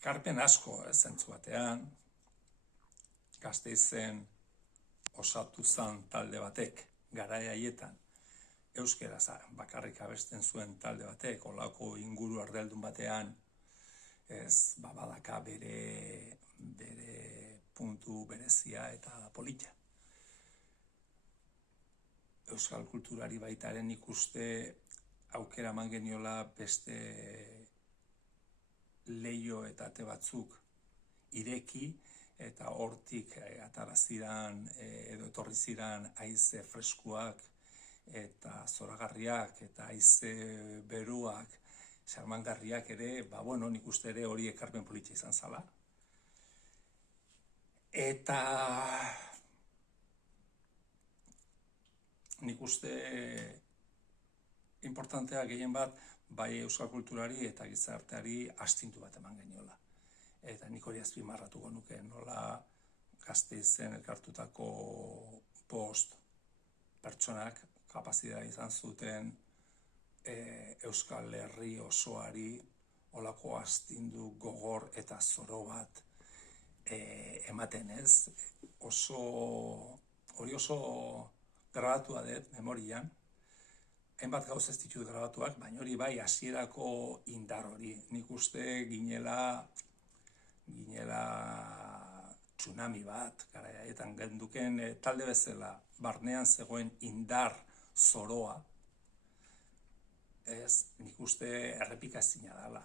ekarpen asko zentzu batean, Gasteizen osatu zen talde batek, garai haietan, euskeraz bakarrik abesten zuen talde batek, olako inguru ardeldun batean, ez badaka bere puntu berezia eta polita. Euskal kulturari baitaren ikuste aukera eman geniola beste leio eta ate batzuk ireki, eta hortik atara ziran edo etorri ziran haize freskuak eta zoragarriak eta haize beruak, xarmangarriak ere, nik uste ere hori ekarpen politxa izan zala. Eta nik uste importantea gehien bat, bai euskal kulturari eta gizarteari astintu bat eman geniola. Eta nik hori azpimarratuko nuke, nola Gasteizen elkartutako bost pertsonak kapazitatea izan zuten Euskal Herri osoari olako astindu gogor eta zoro bat ematen, ez? Hori oso grabatua dut memorian, hainbat gauz ez ditut grabatuak, baina hori bai hasierako indar hori. Nik uste ginela tsunami bat, garaietan genduken talde bezala, barnean zegoen indar zoroa, ez, nik uste errepikazina dela.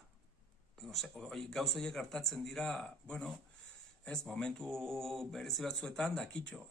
Gauz horiek gertatzen dira, ez, momentu berezi batzuetan dakitxo,